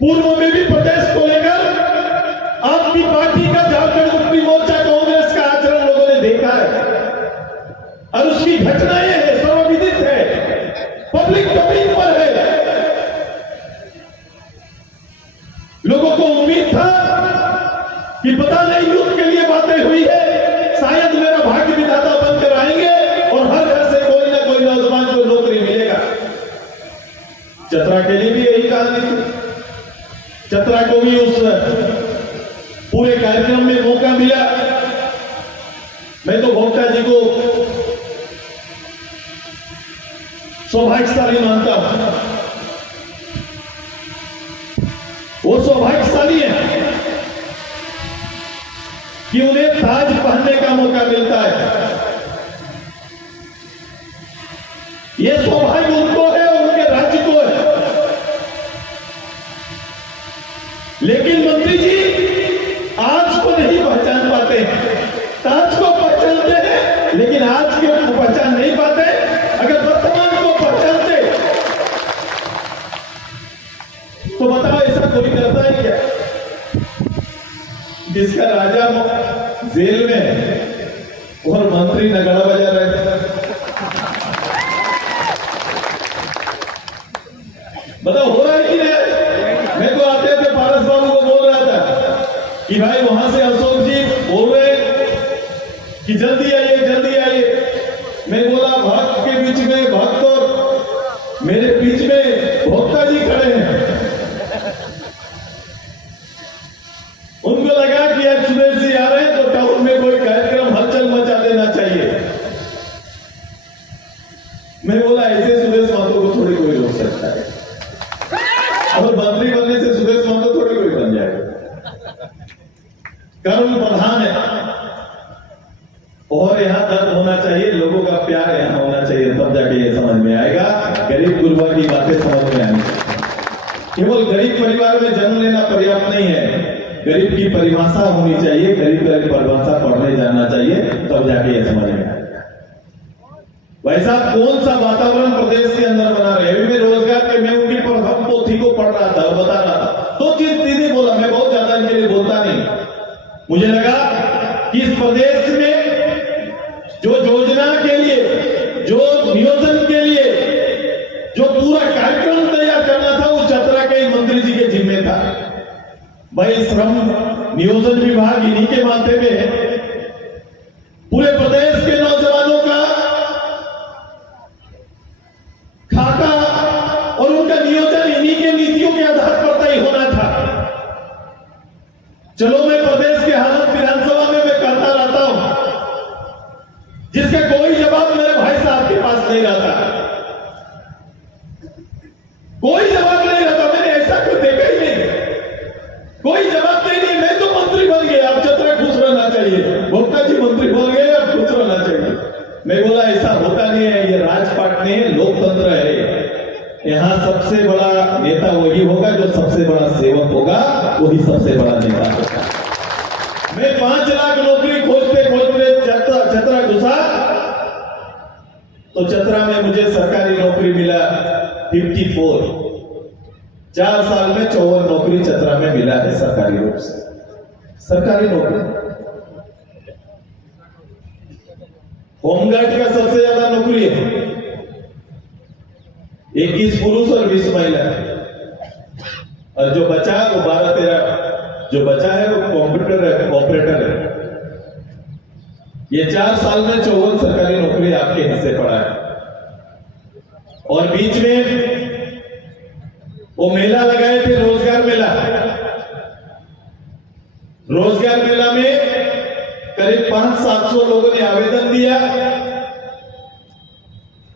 पूर्व में भी प्रदेश को लेकर आपकी पार्टी का झारखंड मुक्ति मोर्चा कांग्रेस का आचरण लोगों ने देखा है और उसकी घटनाएं हैं, सर्वविदित है, पब्लिक डोमेन पर है। लोगों को उम्मीद था कि पता नहीं युद्ध के लिए बातें हुई है, शायद मेरा भाग्य विधाता बनकर आएंगे और हर घर से कोई ना कोई नौजवान को नौकरी मिलेगा। चतरा के लिए भी यही कहानी थी। चतरा को भी उस पूरे कार्यक्रम में मौका मिला। मैं तो भोक्ता जी को सौभाग्यशाली मानता हूं। वो सौभाग्यशाली है कि उन्हें ताज पहनने का मौका मिलता है। ये सौभाग्य उनको है और उनके राज्य को है। लेकिन मंत्री जी आज को नहीं पहचान पाते हैं, ताज को पहचानते हैं लेकिन आज के को पहचान नहीं पाते। अगर वर्तमान को पहचानते तो बताओ ऐसा कोई करता है क्या जिसका राजा जेल में है और मंत्री नगाड़ा बजा रहे थे? बताओ हो रहा है कि नहीं? मैं तो आते थे पारस बाबू को बोल रहा था कि भाई वहां से अशोक जी बोल रहे कि जल्दी आइए जल्दी आइए। मैं बोला भक्त के बीच में भक्त और मेरे बीच में भोक्ता जी खड़े हैं। उनको लगा कि आज सुरेश जी आ रहे हैं तो टाउन में कोई कार्यक्रम हलचल मचा देना चाहिए। मैं बोला ऐसे सुरेश महतो को थोड़ी कोई रोक सकता है, और मंत्री बनने से सुरेश महतो थोड़ी कोई बन जाएगा। कर्म प्रधान है और यहां दर्द होना चाहिए, लोगों का प्यार यहां होना चाहिए, तब जाके ये समझ में आएगा। गरीब गुरबा की बातें समझ में आनी चाहिए। केवल गरीब परिवार में जन्म लेना पर्याप्त नहीं है, गरीब की परिभाषा होनी चाहिए, गरीब की परिभाषा पढ़ने जाना चाहिए, तब जाके ये समझ में आएगा। वैसा कौन सा वातावरण प्रदेश के अंदर बना रहे? अभी मैं रोजगार के मैं उनकी प्रथम पोथी को पढ़ रहा था और बता रहा था। दो चीज दीदी बोला, मैं बहुत ज्यादा इनके लिए बोलता नहीं। मुझे लगा कि इस प्रदेश में जो योजना के लिए, जो नियोजन के लिए जो पूरा कार्यक्रम तैयार करना था वो चतरा के मंत्री जी के जिम्मे था। भाई श्रम नियोजन विभाग इन्हीं के माथे में है। पूरे प्रदेश के नौजवानों का खाका और उनका नियोजन इन्हीं के नीतियों के आधार पर तय होना था। चलो मैं प्रदेश के हालत विधानसभा में मैं करता रहता हूं, जिसका कोई जवाब मेरे भाई साहब के पास नहीं रहता, कोई जवाब नहीं रहता। मैंने ऐसा कुछ देखा ही नहीं, कोई जवाब नहीं। मैं तो मंत्री बन गया, अब चतरा खुश रहना चाहिए, भोक्ता जी मंत्री बन गए, अब खुश रहना चाहिए। मैं बोला ऐसा होता नहीं है, ये राजपाट नहीं है, लोकतंत्र है। यहां सबसे बड़ा नेता वही होगा जो सबसे बड़ा सेवक होगा, वही सबसे बड़ा नेता होगा। मैं 5 लाख नौकरी खोजते खोजते चतरा घुसा तो चतरा में मुझे सरकारी नौकरी मिला 54। 4 साल में 54 नौकरी चतरा में मिला है सरकारी रूप से, सरकारी नौकरी। होमगार्ड का सबसे ज्यादा नौकरी है, 21 पुरुष और 20 महिला, और जो बचा वो 12-13 जो बचा है वो कंप्यूटर ऑपरेटर है। ये 4 साल में 54 सरकारी नौकरी आपके हिस्से पड़ा है। और बीच में वो मेला लगाए थे, रोजगार मेला। रोजगार मेला में करीब 500-700 लोगों ने आवेदन दिया।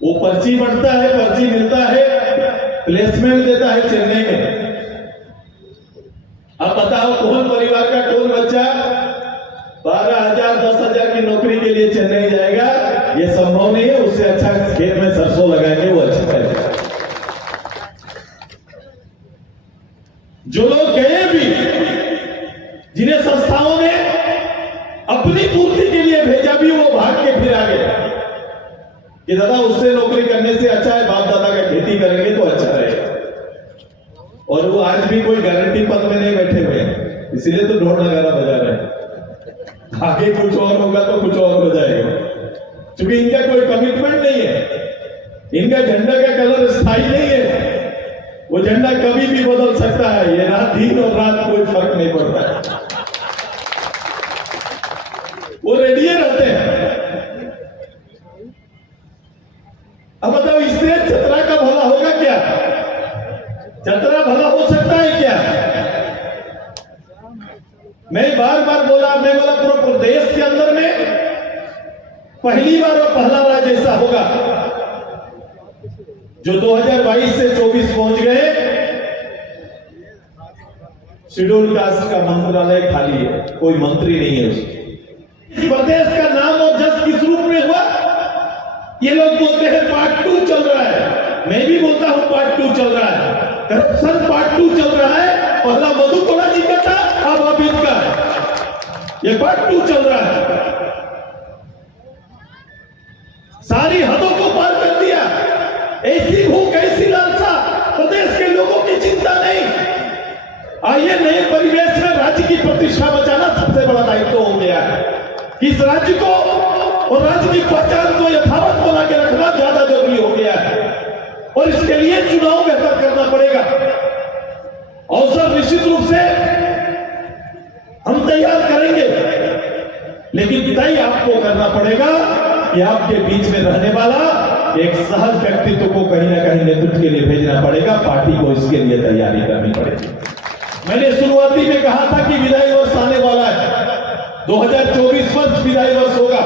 वो पर्ची बनता है, पर्ची मिलता है, प्लेसमेंट देता है चेन्नई में। अब बताओ कौन परिवार का कौन बच्चा 12,000 10,000 की नौकरी के लिए चेन्नई जाएगा? ये संभव नहीं है। उससे अच्छा खेत में सरसों लगाएंगे, वो अच्छा करेगा। जो लोग गए भी, जिन्हें संस्थाओं ने अपनी पूर्ति के लिए भेजा भी, वो भाग के फिर आ गए कि दादा उससे नौकरी करने से अच्छा है बाप दादा का खेती करेंगे तो अच्छा रहेगा। और वो आज भी कोई गारंटी पद में नहीं बैठे हुए हैं, इसीलिए तो ढोल नगारा बजा रहे हैं। आगे कुछ और होगा तो कुछ और हो जाएगा, क्योंकि इनका कोई कमिटमेंट नहीं है। इनका झंडा का कलर स्थायी नहीं है। वो झंडा कभी भी बदल सकता है। ये रात दिन और रात कोई फर्क नहीं पड़ता है। वो रेडी रहते हैं। अब बताओ इससे चतरा का भला होगा क्या? चतरा भला हो सकता है क्या? मैं बार बार बोला, मैं बोला पूरा प्रदेश के अंदर में पहली बार और पहला राज्य ऐसा होगा जो 2022 से 24 पहुंच गए, शेड्यूल कास्ट का मंत्रालय खाली है, कोई मंत्री नहीं है उसके। इस प्रदेश का नाम और जस किस रूप में हुआ? ये लोग बोलते हैं पार्ट 2 चल रहा है। मैं भी बोलता हूं पार्ट 2 चल रहा है। करप्शन पार्ट 2 चल रहा है। पहला मधुकोड़ा जी का था, अब अमित का। ये पार्ट 2 चल रहा है। सारी हदों को पार कर दिया। ऐसी भूख, ऐसी लालसा, प्रदेश के लोगों की चिंता नहीं। आइए नए परिवेश में राज्य की प्रतिष्ठा बचाना सबसे बड़ा दायित्व हो गया है। इस राज्य को और राज्य की पहचान को यथावत बना के रखना ज्यादा जरूरी हो गया है। और इसके लिए चुनाव बेहतर करना पड़ेगा। अवसर निश्चित रूप से हम तैयार करेंगे, लेकिन तय आपको करना पड़ेगा कि आपके बीच में रहने वाला एक सहज व्यक्तित्व को कहीं ना कहीं नेतृत्व के लिए भेजना पड़ेगा। पार्टी को इसके लिए तैयारी करनी पड़ेगी। मैंने शुरुआती में कहा था कि विदाई वर्ष आने वाला है। 2024 वर्ष विदाई वर्ष होगा।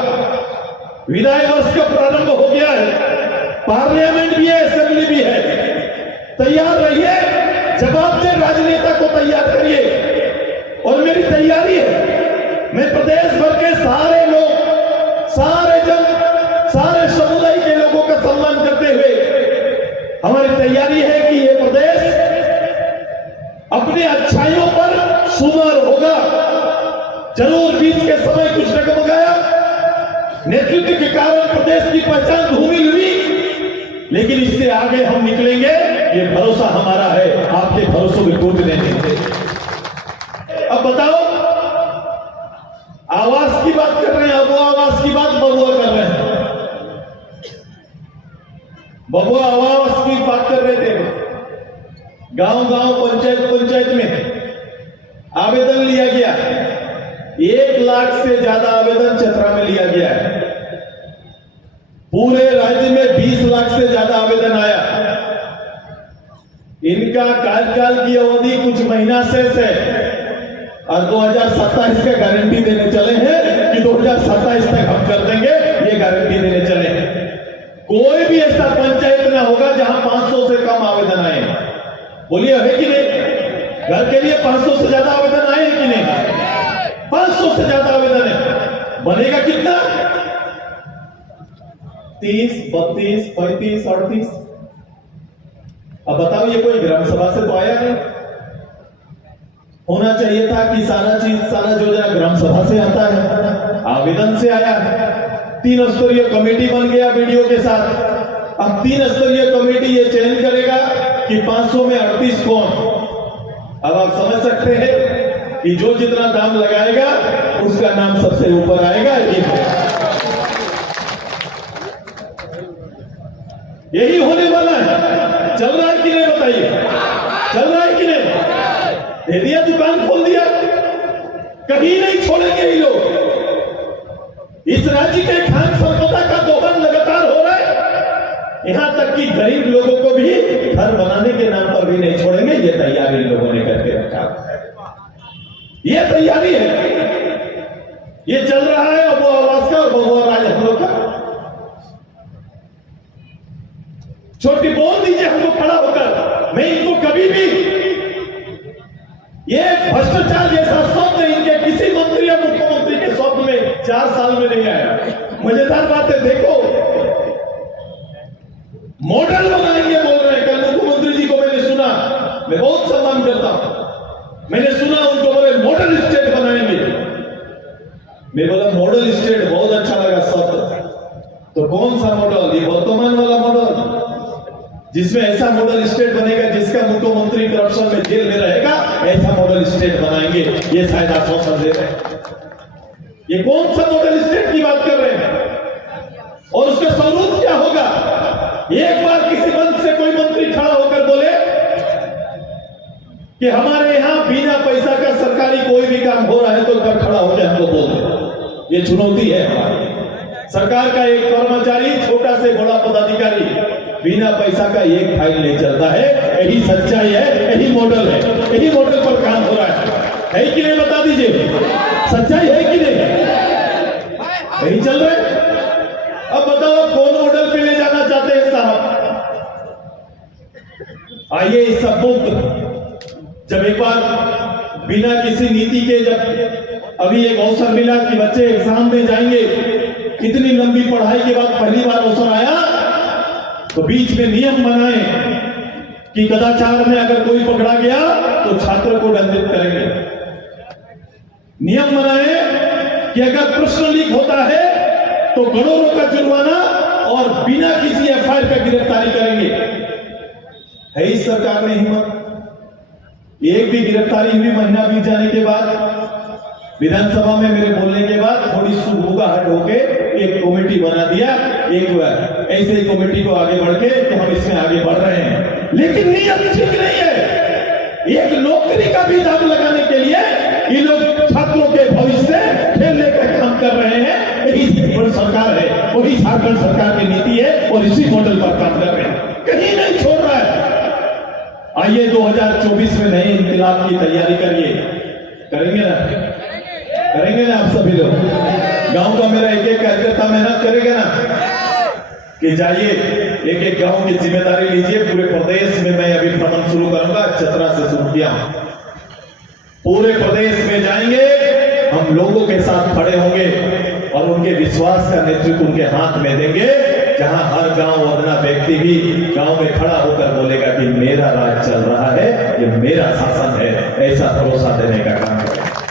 विदाई वर्ष का प्रारंभ हो गया है। पार्लियामेंट भी है, असेंबली भी है। तैयार रहिए, जवाबदेह राजनेता को तैयार करिए। और मेरी तैयारी है, मैं प्रदेश भर के सारे लोग, सारे जन, सारे समुदाय के लोगों का सम्मान करते हुए हमारी तैयारी है कि ये प्रदेश अपनी अच्छाइयों पर सुमार होगा। जरूर बीच के समय कुछ डगमगाया, नेतृत्व के कारण प्रदेश की पहचान धूमिल हुई, लेकिन इससे आगे हम निकलेंगे, ये भरोसा हमारा है। आपके भरोसों में टूटने नहीं देंगे। अब बताओ, आवास की बात कर रहे हैं, अब वो आवास की बात बबुआ कर रहे हैं। बबुआ आवास की बात कर रहे थे। गांव-गांव, पंचायत में आवेदन लिया गया। 1 लाख से ज्यादा आवेदन चतरा में लिया गया है। पूरे राज्य में 20 लाख से ज्यादा आवेदन आया। इनका कार्यकाल की अवधि कुछ महीना शेष है और 2027 का गारंटी देने चले हैं कि 2027 तक हम कर देंगे, ये गारंटी देने चले हैं। कोई भी ऐसा पंचायत ना होगा जहां 500 से कम आवेदन आए। बोलिए है कि नहीं? घर के लिए 500 से ज्यादा आवेदन आए हैं कि नहीं? 500 से ज्यादा आवेदन है। बनेगा कितना? 30, 32, 35, 38। अब बताओ, ये कोई ग्राम सभा से तो आया नहीं। होना चाहिए था कि सारा चीज, सारा योजना ग्राम सभा से आता है, आवेदन से आया है। 3 स्तरीय कमेटी बन गया वीडियो के साथ। अब 3 स्तरीय कमेटी ये चयन करेगा कि 500 में 38 कौन। अब आप समझ सकते हैं कि जो जितना दाम लगाएगा उसका नाम सबसे ऊपर आएगा। यही होने वाला है। चल रहा है कि नहीं बताइए? चल रहा है कि नहीं? दे दिया, दुकान खोल दिया, कहीं नहीं छोड़ेंगे ये लोग। इस राज्य के खान संपदा का दोहन लगातार हो रहा है। यहां तक कि गरीब लोगों को भी घर बनाने के नाम पर भी नहीं छोड़ेंगे। ये तैयारी लोगों ने करके रखा है। ये तैयारी है। ये चल रहा है अबू आवास का और बबुआ राज हम लोग का। छोटी बोल दीजिए हमको खड़ा होकर, मैं इनको कभी भी ये भ्रष्टाचार जैसा शब्द इनके किसी मंत्री या मुख्यमंत्री के शब्द में 4 साल में नहीं आया। मजेदार बात है, देखो मॉडल बनाएंगे बोल रहे हैं। कल मुख्यमंत्री जी को मैंने सुना, मैं बहुत सम्मान करता हूं, मैंने सुना उनको बोले मॉडल स्टेट बनाएंगे। मैं बोला मॉडल स्टेट बहुत अच्छा लगा शब्द, तो कौन सा मॉडल? ये वर्तमान वाला मॉडल जिसमें ऐसा मॉडल स्टेट बनेगा जिसका मुख्यमंत्री करप्शन में जेल में रहेगा, ऐसा मॉडल स्टेट बनाएंगे, ये शायद आश्वासन दे रहे हैं। ये कौन सा मॉडल स्टेट की बात कर रहे हैं और उसका स्वरूप क्या होगा? एक बार किसी मंच से कोई मंत्री खड़ा होकर बोले कि हमारे यहां बिना पैसा का सरकारी कोई भी काम हो रहा है तो कर खड़ा होकर हमको बोल दे। ये चुनौती है हमारी सरकार का। एक कर्मचारी, छोटा से बड़ा पदाधिकारी, बिना पैसा का एक फाइल नहीं चलता है। यही सच्चाई है, यही मॉडल है, यही मॉडल पर काम हो रहा है कि नहीं? बता दीजिए, सच्चाई है कि नहीं? यही चल रहा है। अब बताओ कौन मॉडल पे ले जाना चाहते हैं साहब? आइए इस सब मुक्त, जब एक बार बिना किसी नीति के, जब अभी एक अवसर मिला कि बच्चे एग्जाम में जाएंगे, इतनी लंबी पढ़ाई के बाद पहली बार अवसर आया, तो बीच में नियम बनाए कि कदाचार में अगर कोई पकड़ा गया तो छात्र को दंडित करेंगे। नियम बनाए कि अगर प्रश्न लीक होता है तो करोड़ों का जुर्माना और बिना किसी एफआईआर का गिरफ्तारी करेंगे। है इस सरकार में हिम्मत? एक भी गिरफ्तारी हुई महीना बीत जाने के बाद, विधानसभा में मेरे बोलने के बाद थोड़ी सुगबुगाहट होके एक कमेटी बना दिया, एक ऐसे ही कमेटी को आगे बढ़ के कि हम इसमें आगे बढ़ रहे हैं, लेकिन नीयत ठीक नहीं है। एक नौकरी का भी दाम लगाने के लिए ये लोग छात्रों के भविष्य खेलने का काम कर रहे हैं। यही बड़ी सरकार है, वही झारखंड सरकार की नीति है और इसी मॉडल पर काम कर रहे हैं, कहीं नहीं छोड़ रहा है। आइए 2024 में नए इंकलाब की तैयारी करिए, करेंगे ना? करेंगे ना आप सभी लोग? गांव का मेरा एक एक कार्यकर्ता मेहनत करेगा ना कि जाइए एक एक गांव की जिम्मेदारी लीजिए। पूरे प्रदेश में मैं अभी भ्रमण शुरू करूंगा, चतरा से शुरू किया, पूरे प्रदेश में जाएंगे, हम लोगों के साथ खड़े होंगे और उनके विश्वास का नेतृत्व उनके हाथ में देंगे, जहां हर गांव वदना व्यक्ति भी गांव में खड़ा होकर बोलेगा कि मेरा राज चल रहा है, ये मेरा शासन है, ऐसा भरोसा देने का काम करें।